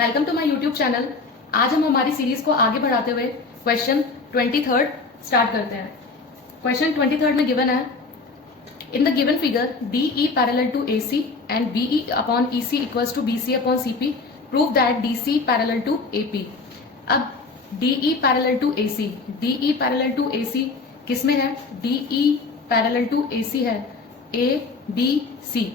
Welcome to my YouTube channel. आज हम हमारी सीरीज को आगे बढ़ाते हुए क्वेश्चन 23 स्टार्ट करते हैं। क्वेश्चन 23 में गिवन है, in the given figure DE parallel to AC and BE upon EC equals to BC upon CP, prove that DC parallel to AP। अब DE parallel to AC, DE parallel to AC किसमें है? DE parallel to AC है ABC,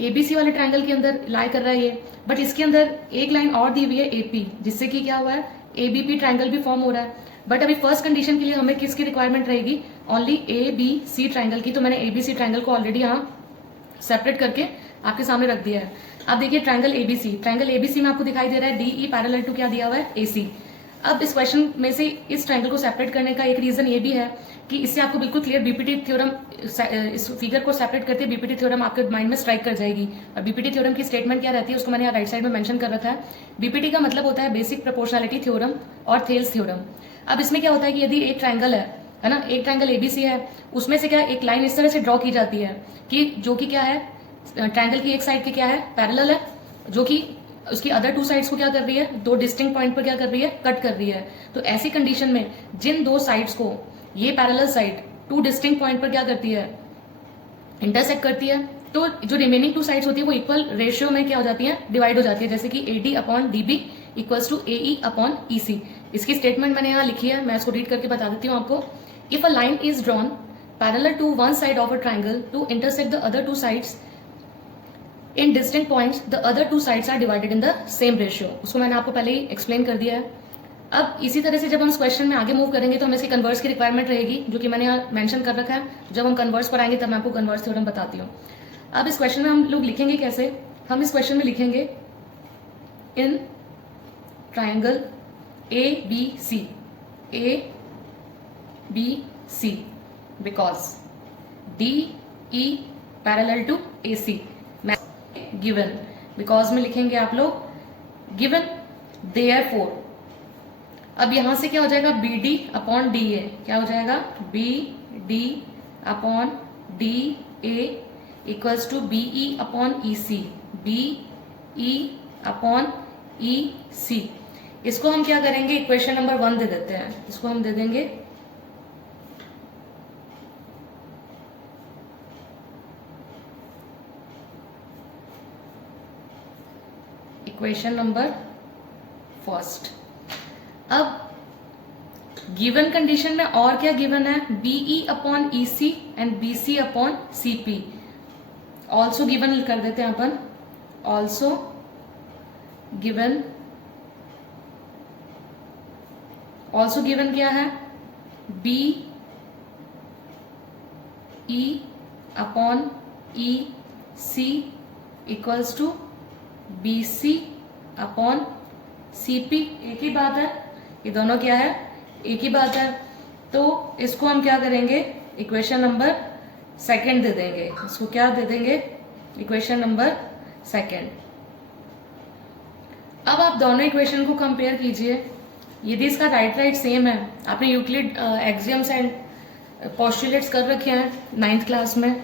ABC वाले triangle के अंदर लाई कर रहा है ये, बट इसके अंदर एक लाइन और दी हुई है AP, जिससे कि क्या हुआ है, ABP ट्रायंगल भी फॉर्म हो रहा है। बट अभी फर्स्ट कंडीशन के लिए हमें किसकी रिक्वायरमेंट रहेगी? ओनली ABC ट्रायंगल की। तो मैंने ABC ट्रायंगल को ऑलरेडी यहाँ सेपरेट करके आपके सामने रख दिया है। अब देखिए ट्रायंगल ABC में आपको दिखाई दे रहा है DE पैरेलल टू क्या दिया हुआ है? AC। अब इस क्वेश्चन में से इस ट्रायंगल को सेपरेट करने का एक रीजन ये भी है कि इससे आपको बिल्कुल क्लियर बीपीटी थ्योरम, इस फिगर को सेपरेट करते बीपीटी थ्योरम आपके माइंड में स्ट्राइक कर जाएगी। और बीपीटी थ्योरम की स्टेटमेंट क्या रहती है उसको मैंने यहाँ राइट साइड में मेंशन कर रखा है। बीपीटी का मतलब होता है बेसिक प्रोपोर्शनैलिटी थ्योरम और थेल्स थ्योरम। अब इसमें क्या होता है कि यदि एक ट्रायंगल है ना, एक ट्रायंगल ABC है, उसमें से क्या एक लाइन इस तरह से ड्रॉ की जाती है कि जो कि क्या है, ट्रायंगल की एक साइड की क्या है, पैरेलल है, जो कि उसकी अदर टू साइड्स को क्या कर रही है, दो डिस्टिंक्ट पॉइंट पर क्या कर रही है, कट कर रही है। तो ऐसी कंडीशन में जिन दो साइड्स को ये parallel side two distinct point पर क्या करती है, इंटरसेक्ट करती है, तो जो रिमेनिंग टू साइड्स होती है वो इक्वल रेशियो में क्या हो जाती है, डिवाइड हो जाती है। जैसे कि AD upon DB equals to AE upon EC। इसकी स्टेटमेंट मैंने यहाँ लिखी है, मैं इसको रीड करके बता देती हूँ आपको। If a line is drawn parallel to one side of a triangle to intersect the other two sides in distinct points, the other two sides are divided in the same ratio. उसको मैंने आपको पहले ही explain कर दिया है। अब इसी तरह से जब हम इस क्वेश्चन में आगे मूव करेंगे तो हमें इसकी कन्वर्स की रिक्वायरमेंट रहेगी, जो कि मैंने यहाँ मेंशन कर रखा है। जब हम कन्वर्स पर आएंगे तब मैं आपको कन्वर्स थ्योरम बताती हूँ। अब इस क्वेश्चन में हम लोग लिखेंगे कैसे? हम इस क्वेश्चन में लिखेंगे in triangle ABC because DE parallel to AC given, because में लिखेंगे आप लोग गिवन, देयरफॉर। अब यहां से क्या हो जाएगा, BD अपॉन DA क्या हो जाएगा, BD upon DA equals to BE upon EC, BE upon EC। इसको हम क्या करेंगे, इक्वेशन नंबर 1 दे देते हैं। इसको हम दे देंगे इक्वेशन नंबर 1। अब गिवन कंडीशन में और क्या गिवन है, BE upon EC and BC upon CP also given कर देते हैं अपन। ऑल्सो गिवन, ऑल्सो गिवन क्या है, BE upon EC equals to BC upon CP। एक ही बात है, ये दोनों क्या है, एक ही बात है। तो इसको हम क्या करेंगे, इक्वेशन नंबर 2 दे देंगे। इसको क्या दे देंगे, इक्वेशन नंबर 2। अब आप दोनों इक्वेशन को कंपेयर कीजिए। यदि इसका राइट सेम है, आपने यूक्लिड एक्सियम्स एंड पोस्टुलेट्स कर रखे हैं 9th क्लास में।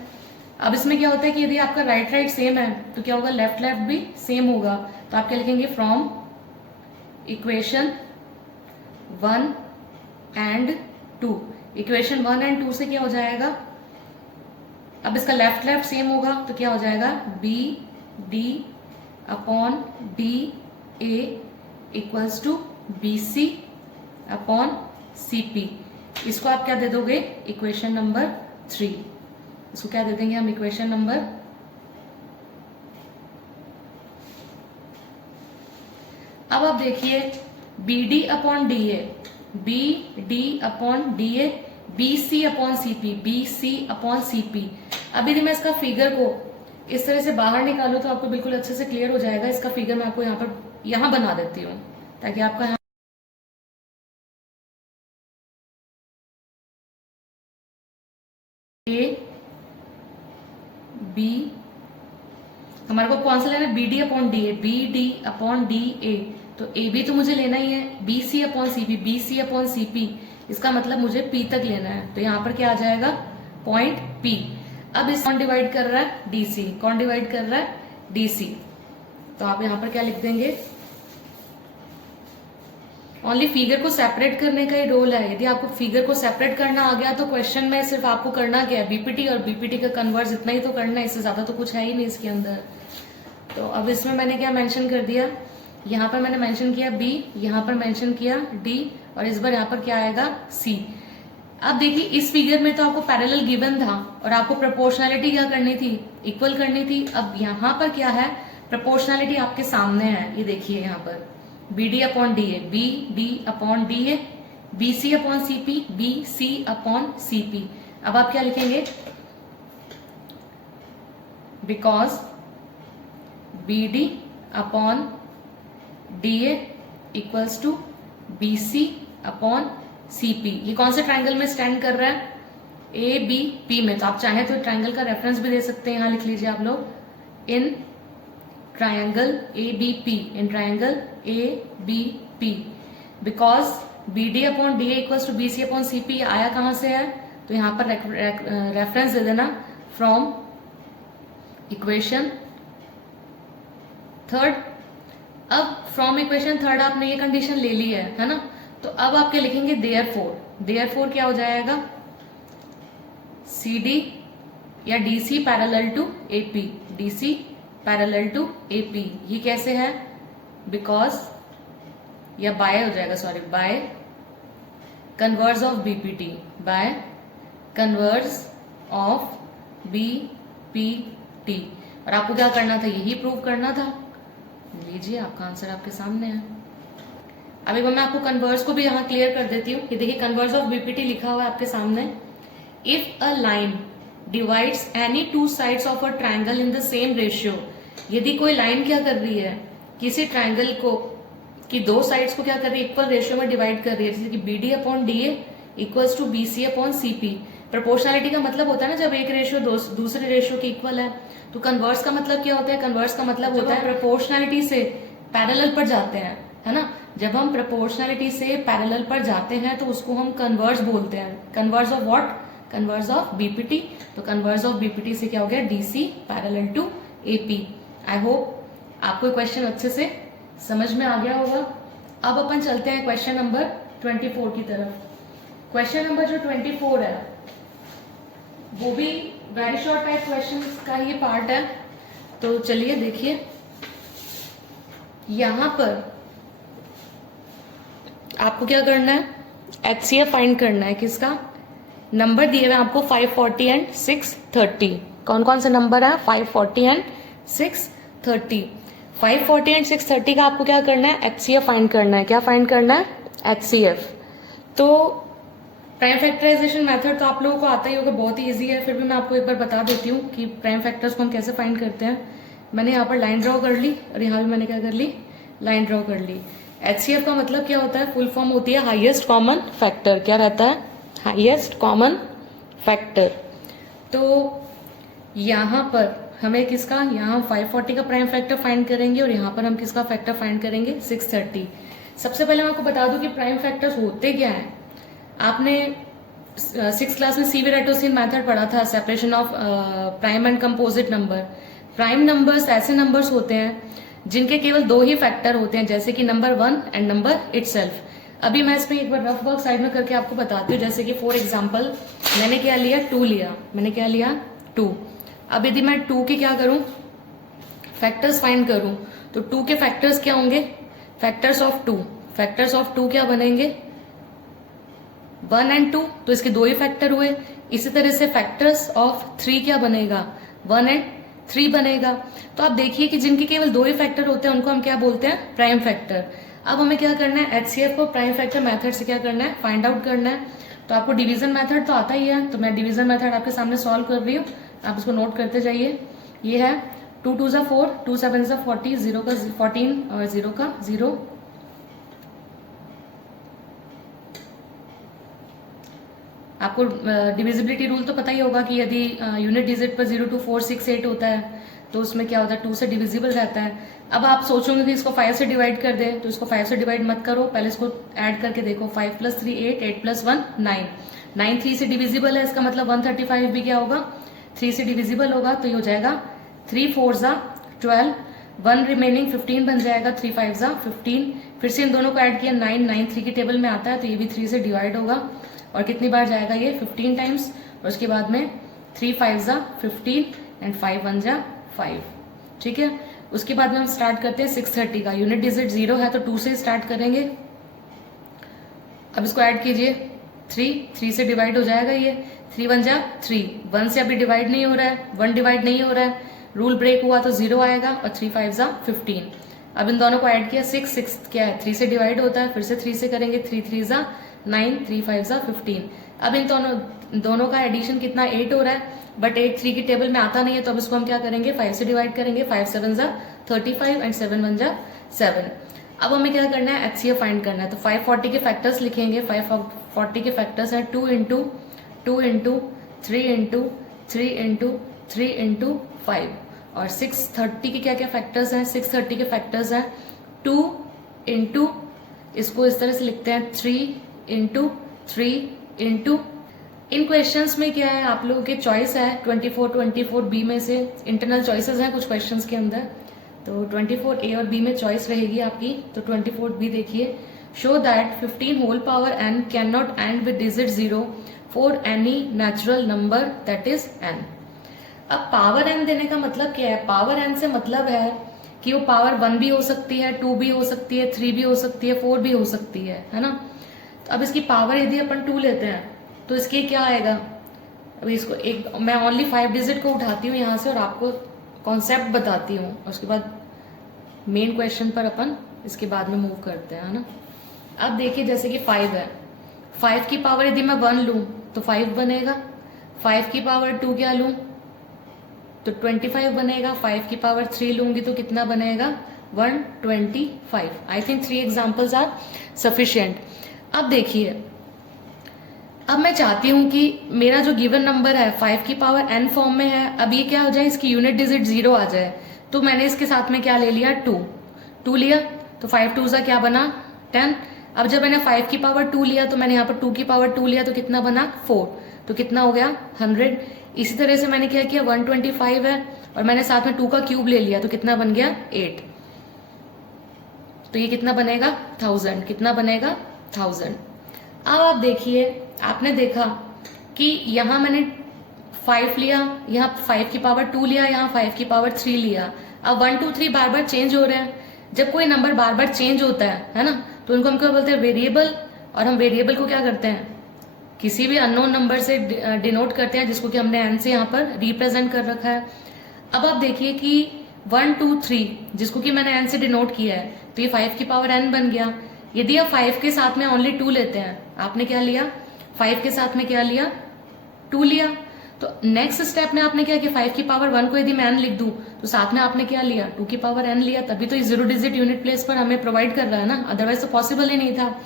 अब इसमें क्या होता है कि यदि आपका राइट सेम है तो क्या होगा, लेफ्ट भी सेम होगा। तो आप क्या लिखेंगे, from equation 1 and 2। Equation 1 and 2 से क्या हो जाएगा, अब इसका लेफ्ट सेम होगा तो क्या हो जाएगा, BD upon DA equals to BC upon CP। इसको आप क्या दे दोगे, इक्वेशन नंबर 3। इसको क्या दे देंगे हम, इक्वेशन नंबर। अब आप देखिए BD upon DA, BD upon DA, BC upon CP, BC upon CP। अब यदि मैं इसका फिगर को इस तरह से बाहर निकालूं तो आपको बिल्कुल अच्छे से क्लियर हो जाएगा। इसका फिगर मैं आपको यहाँ बना देती हूँ ताकि आपका यहाँ B, हमारे को कौन सा लेना है, BD upon DA, BD upon DA। तो AB तो मुझे लेना ही है, BC upon CP, BC upon CP, इसका मतलब मुझे P तक लेना है। तो यहाँ पर क्या आ जाएगा, पॉइंट P। अब इस कौन डिवाइड कर रहा है, DC। कौन डिवाइड कर रहा है, DC। तो आप यहाँ पर क्या लिख देंगे, ओनली फिगर को सेपरेट करने का ही रोल है। यदि आपको फिगर को सेपरेट करना आ गया तो क्वेश्चन में सिर्फ आपको करना क्या है, बीपीटी और बीपीटी का कन्वर्स, इतना ही तो करना है, इससे ज्यादा तो कुछ है ही नहीं इसके अंदर। तो अब इसमें मैंने क्या मेंशन कर दिया, यहाँ पर मैंने मेंशन किया बी, यहाँ पर मेंशन किया डी, और इस बार यहाँ पर क्या आएगा सी। अब देखिए इस फिगर में तो आपको पैरेलल गिवन था और आपको प्रोपोर्शनैलिटी क्या करनी थी, इक्वल करनी थी। अब यहाँ पर क्या है, प्रोपोर्शनैलिटी आपके सामने है, ये देखिए यहाँ पर B D upon D A, B D upon D A, B C upon C P, B C upon C P. अब आप क्या लिखेंगे, because B D upon D A equals to B C upon C P. ये कौन से triangle में stand कर रहा है, ए बी पी में। तो आप चाहें तो ट्राइंगल का रेफरेंस भी दे सकते हैं, यहां लिख लीजिए आप लोग, in triangle A B P, in triangle A B P, because B D upon D A equals to B C upon C P. आया कहां से है, तो यहां पर रेफरेंस दे देना फ्रॉम इक्वेशन थर्ड। अब फ्रॉम इक्वेशन थर्ड आपने ये कंडीशन ले ली है ना, तो अब आप क्या लिखेंगे, देयरफॉर क्या हो जाएगा, सी डी या D C parallel to A P, D C parallel to A P. ये कैसे है, बिकॉज या बाय हो जाएगा, sorry, by converse of BPT, by converse of BPT. और आपको क्या करना था, यही प्रूव करना था। लीजिए आपका आंसर आपके सामने है। अब एक बार मैं आपको कन्वर्स को भी यहाँ क्लियर कर देती हूँ। ये देखिए कन्वर्स ऑफ बीपीटी लिखा हुआ है आपके सामने। If a line divides any two sides of a triangle in the same ratio, यदि कोई लाइन क्या कर रही है, किसी ट्राइंगल को कि दो साइड्स को क्या कर रही है, इक्वल रेशियो में डिवाइड कर रही है, जैसे कि B D upon D A equals to B C upon C P. Proportionality का मतलब होता है ना, जब एक रेशियो दूसरे रेशियो के इक्वल है। तो कन्वर्स का मतलब क्या होता है, कन्वर्स का मतलब होता है प्रोपोर्शनैलिटी से पैरेलल पर जाते हैं, है ना। जब हम प्रोपोर्शनैलिटी से पैरेलल पर जाते हैं तो उसको हम कन्वर्स बोलते हैं। Converse of what, converse of BPT. तो कन्वर्स ऑफ बीपीटी से क्या हो गया, DC parallel to AP. I hope आपको क्वेश्चन अच्छे से समझ में आ गया होगा। अब अपन चलते हैं क्वेश्चन नंबर 24 की तरफ। क्वेश्चन नंबर जो 24 है वो भी वेरी शॉर्ट टाइप क्वेश्चन का ही पार्ट है। तो चलिए देखिए, यहां पर आपको क्या करना है, HCF फाइंड करना है। किसका, नंबर दिए हुए आपको 540 एंड 630। कौन कौन से नंबर है, 540 एंड 630। 540 एंड 630 का आपको क्या करना है, HCF फाइंड करना है। क्या फाइंड करना है, HCF। तो प्राइम फैक्टराइजेशन मेथड तो आप लोगों को आता ही होगा, बहुत ही इजी है। फिर भी मैं आपको एक बार बता देती हूँ कि प्राइम फैक्टर्स को हम कैसे फाइंड करते हैं। मैंने यहाँ पर लाइन ड्रॉ कर ली और यहाँ भी मैंने क्या कर ली, लाइन ड्रॉ कर ली। HCF का मतलब क्या होता है, फुल फॉर्म होती है हाईएस्ट कॉमन फैक्टर। क्या रहता है, हाईएस्ट कॉमन फैक्टर। तो यहाँ पर हमें किसका, यहाँ हम 540 का प्राइम फैक्टर फाइंड करेंगे और यहाँ पर हम किसका फैक्टर फाइंड करेंगे, 630। सबसे पहले मैं आपको बता दूं कि प्राइम फैक्टर्स होते क्या है। आपने 6th क्लास में सीवी-रेटोसिन मेथड पढ़ा था, separation of prime and composite number. Prime numbers ऐसे नंबर्स होते हैं जिनके केवल दो ही फैक्टर होते हैं, जैसे कि नंबर 1 एंड नंबर इटसेल्फ। अभी मैं इसमें एक बार रफ वर्क साइड में करके आपको बताती हूँ। जैसे कि फॉर एग्जांपल मैंने क्या लिया, 2 लिया, मैंने क्या लिया, 2। अब यदि मैं 2 के क्या करूं, फैक्टर्स फाइंड करूं, तो 2 के फैक्टर्स क्या होंगे, फैक्टर्स ऑफ 2। फैक्टर्स ऑफ 2 क्या बनेंगे, 1 एंड 2। तो इसके दो ही फैक्टर हुए। इसी तरह से फैक्टर्स ऑफ 3 क्या बनेगा, 1 एंड 3 बनेगा। तो आप देखिए कि जिनके केवल दो ही फैक्टर होते हैं उनको हम क्या बोलते हैं, प्राइम फैक्टर। अब हमें क्या करना है, HCF को प्राइम फैक्टर मेथड से क्या करना है, फाइंड आउट करना है। तो आपको डिवीजन मेथड तो आता ही है, तो मैं डिवीजन मेथड आपके सामने सॉल्व कर रही हूँ, आप इसको नोट करते जाइए। ये है 2 2 4, 2 7 40, 0 का 14 और 0 का 0। आपको डिविजिबिलिटी रूल तो पता ही होगा कि यदि यूनिट डिजिट पर 0 2 4 6 8 होता है तो उसमें क्या होता है, 2 से डिविजिबल रहता है। अब आप सोचोगे कि इसको 5 से डिवाइड कर दें, तो इसको 5 से डिवाइड मत करो, पहले इसको ऐड करके देखो। 5 + 3 8, 8 + 1 9, 9 3 से डिविजिबल है, इसका मतलब 135 भी क्या होगा, 3 से डिविजिबल होगा। तो ये हो जाएगा 3 4 = 12, 1 रिमेनिंग 15 बन जाएगा, 3 5 ज़ा 15। फिर से इन दोनों को ऐड किया, 9 9 3 की टेबल में आता है तो ये भी 3 से डिवाइड होगा और कितनी बार जाएगा ये 15 टाइम्स। और उसके बाद में 3 5 ज़ा 15 एंड 5 1 ज़ा 5। ठीक है, उसके बाद में हम स्टार्ट करते हैं 630 का। यूनिट डिजिट 0 है तो 2 से स्टार्ट करेंगे। अब इसको ऐड कीजिए, 3 से डिवाइड हो जाएगा ये, 3 1 जा 3, 1 से अभी डिवाइड नहीं हो रहा है, 1 डिवाइड नहीं हो रहा है, रूल ब्रेक हुआ तो 0 आएगा और 3 5 जा 15। अब इन दोनों को ऐड किया, 6 क्या है 3 से डिवाइड होता है, फिर से 3 से करेंगे, 3 3 जा 9, 3 5 जा 15। अब इन दोनों का एडिशन कितना 8 हो रहा है, बट 8 3 की टेबल में आता नहीं है तो अब इसको हम क्या करेंगे 5 से डिवाइड करेंगे, 5 7 जा 35 एंड 7 1 जा 7। अब हमें क्या करना है HCF फाइंड करना है, तो 540 के फैक्टर्स लिखेंगे। 540 के फैक्टर्स हैं 2 into 2 into 3 into 3 into 3 into 5। और 630 के क्या क्या फैक्टर्स हैं, 630 के फैक्टर्स हैं 2 इंटू, इसको इस तरह से लिखते हैं 3 इंटू 3 इंटू। इन क्वेश्चंस में क्या है आप लोगों के चॉइस है 24 बी में से, इंटरनल चॉइसेस हैं कुछ क्वेश्चंस के अंदर, तो 24 ए और बी में चॉइस रहेगी आपकी। तो 24 बी देखिए, show that 15 whole power n can not end with digit 0 for any natural number that is n। अब पावर n देने का मतलब क्या है, पावर n से मतलब है कि वो पावर 1 भी हो सकती है, 2 भी हो सकती है, 3 भी हो सकती है, 4 भी हो सकती है ना। तो अब इसकी पावर यदि अपन 2 लेते हैं तो इसके क्या आएगा, अभी इसको एक मैं ओनली 5 डिजिट को उठाती हूँ यहाँ से और आपको कॉन्सेप्ट बताती हूँ, उसके बाद मेन क्वेश्चन पर अपन इसके बाद में मूव करते हैं ना। अब देखिए जैसे कि 5 है, 5 की पावर यदि मैं 1 लूँ तो 5 बनेगा, 5 की पावर 2 क्या लूँ तो 25 बनेगा, 5 की पावर 3 लूंगी तो कितना बनेगा 125। I think 3 examples are sufficient. अब देखिए, अब मैं चाहती हूं कि मेरा जो गिवन नंबर है 5 की पावर n फॉर्म में है, अब ये क्या हो जाए इसकी यूनिट डिजिट 0 आ जाए, तो मैंने इसके साथ में क्या ले लिया 2 लिया, तो 5 2 सा क्या बना 10। अब जब मैंने 5 की पावर 2 लिया तो मैंने यहाँ पर 2 की पावर 2 लिया तो कितना बना 4, तो कितना हो गया 100। इसी तरह से मैंने क्या किया 125 है और मैंने साथ में 2 का क्यूब ले लिया तो कितना बन गया 8, तो ये कितना बनेगा 1000, कितना बनेगा 1000। अब आप देखिए, आपने देखा कि यहाँ मैंने 5 लिया, यहाँ 5 की पावर 2 लिया, यहाँ 5 की पावर 3 लिया। अब 1 2 3 बार बार चेंज हो रहे हैं, जब कोई नंबर बार बार चेंज होता है ना, तो उनको हम क्या बोलते हैं वेरिएबल। और हम वेरिएबल को क्या करते हैं किसी भी अननोन नंबर से डिनोट करते हैं, जिसको कि हमने एन से यहाँ पर रिप्रेजेंट कर रखा है। अब आप देखिए कि 1 2 3 जिसको कि मैंने एन से डिनोट किया है, तो ये 5 की पावर n बन गया। यदि आप 5 के साथ में ओनली 2 लेते हैं, आपने क्या लिया 5 के साथ में क्या लिया 2 लिया, तो नेक्स्ट स्टेप में आपने क्या किया 5 की पावर 1 को यदि मैं n लिख दूं तो साथ में आपने क्या लिया 2 की पावर n लिया, तभी तो ये 0 डिजिट यूनिट प्लेस पर हमें प्रोवाइड कर रहा है ना, अदरवाइज तो पॉसिबल ही नहीं था।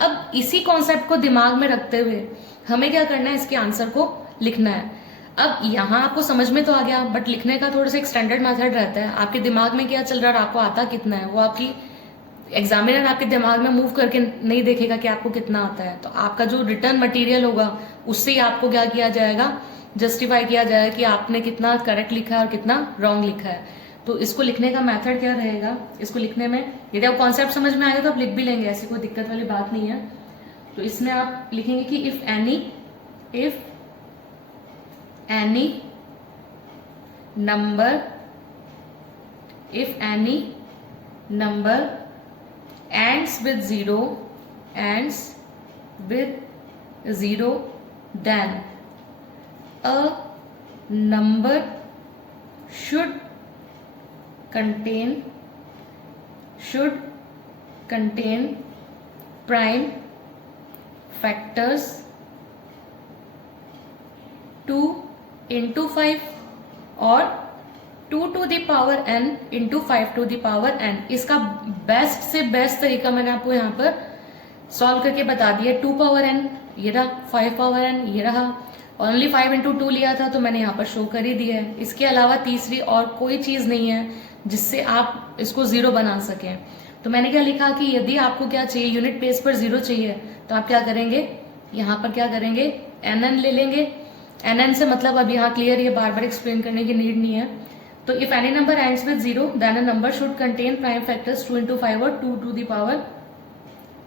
अब इसी कॉन्सेप्ट को दिमाग में रखते हुए हमें क्या करना है, इसके आंसर को लिखना है। अब यहाँ आपको समझ में तो आ गया, बट लिखने का थोड़ा सा एक स्टैंडर्ड मेथड रहता है, आपके दिमाग में क्या चल रहा है और आपको आता कितना है, वो आपकी एग्जामिनर आपके दिमाग में मूव करके नहीं देखेगा कि आपको कितना आता है, तो आपका जो रिटर्न मटेरियल होगा उससे ही आपको क्या किया जाएगा, जस्टिफाई किया जाएगा कि आपने कितना करेक्ट लिखा है और कितना रॉन्ग लिखा है। तो इसको लिखने का मेथड क्या रहेगा, इसको लिखने में यदि आप कॉन्सेप्ट समझ में आएगा तो आप लिख भी लेंगे, ऐसी कोई दिक्कत वाली बात नहीं है। तो इसमें आप लिखेंगे कि if any number ends with 0 then a number should contain prime factors 2 into 5 और 2 to the power n into 5 to the power n। इसका बेस्ट से बेस्ट तरीका मैंने आपको यहाँ पर सॉल्व करके बता दिया। 2 पावर n ये रहा, 5 पावर n ये रहा, ओनली 5 इंटू 2 लिया था तो मैंने यहाँ पर शो कर ही दिया है। इसके अलावा तीसरी और कोई चीज़ नहीं है जिससे आप इसको 0 बना सकें। तो मैंने क्या लिखा कि यदि आपको क्या चाहिए यूनिट प्लेस पर 0 चाहिए तो आप क्या करेंगे, यहाँ पर क्या करेंगे nn ले लेंगे। nn से मतलब अब यहाँ क्लियर, ये बार बार एक्सप्लेन करने की नीड नहीं है। तो if any number ends with 0 then a number should contain prime factors 2 into 5 और 2 to the power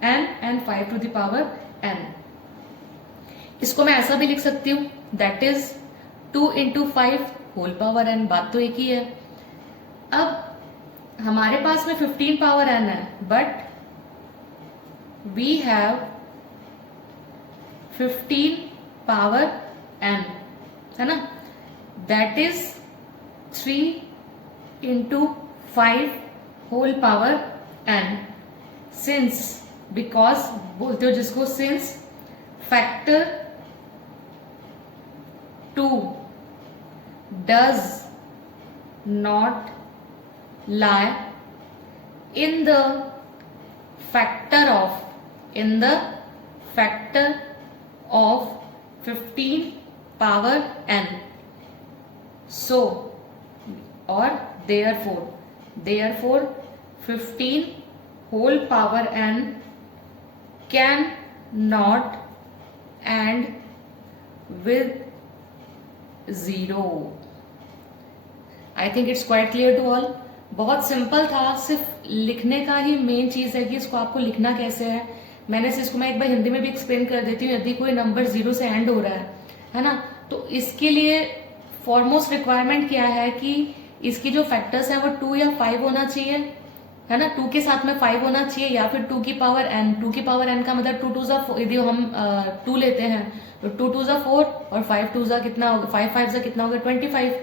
n and 5 to the power n। इसको मैं ऐसा भी लिख सकती हूँ, that is 2 into 5 whole power n, बात तो एक ही है। अब हमारे पास में 15 पावर n है, but we have 15 power n, है ना, that is 3 into 5 whole power n। Since, because बोलते हो जिसको, since factor 2 does not lie in the factor of 15 power n, so or therefore 15 whole power n can not end with 0। I think it's quite clear to all। बहुत simple था, सिर्फ लिखने का ही main चीज है कि इसको आपको लिखना कैसे है। मैंने इसको मैं एक बार हिंदी में भी एक्सप्लेन कर देती हूँ। यदि कोई नंबर 0 से एंड हो रहा है ना, तो इसके लिए फॉरमोस्ट रिक्वायरमेंट क्या है कि इसकी जो फैक्टर्स है वो 2 या 5 होना चाहिए, है ना, 2 के साथ में 5 होना चाहिए, या फिर 2 की पावर n। 2 की पावर n का मतलब 2 2 4, यदि हम 2 लेते हैं तो 2 2 4 और 5 2 कितना होगा, 5 5 कितना होगा 25।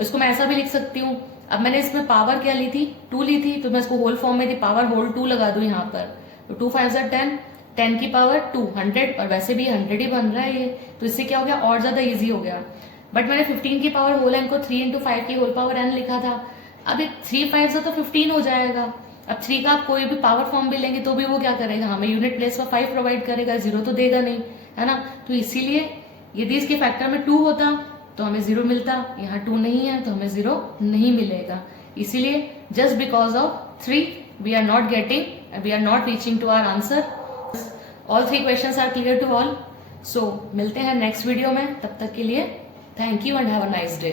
इसको मैं ऐसा भी लिख सकती हूँ। अब मैंने इसमें पावर क्या ली थी, 2 ली थी, तो मैं इसको होल फॉर्म में थी, पावर होल 2 लगा दूं यहाँ पर, तो 2 5 10, 10 की पावर 2 100, और वैसे भी 100 ही बन रहा है ये, तो इससे क्या हो गया, और ज्यादा इजी हो गया। बट मैंने 15 की पावर होल n को 3 into 5 की होल पावर n लिखा था। अब 3 5 तो 15 हो जाएगा। अब 3 का आप कोई भी पावर फॉर्म भी लेंगे तो भी वो क्या करेगा, हमें यूनिट प्लेस पर 5 प्रोवाइड करेगा, 0 तो देगा नहीं, है ना। तो इसीलिए यदि इसके फैक्टर में 2 होता तो हमें 0 मिलता, यहाँ 2 नहीं है तो हमें 0 नहीं मिलेगा। इसीलिए just because of 3 we are not reaching to our answer. All 3 questions are clear to all. So मिलते हैं नेक्स्ट वीडियो में, तब तक के लिए thank you and have a nice day.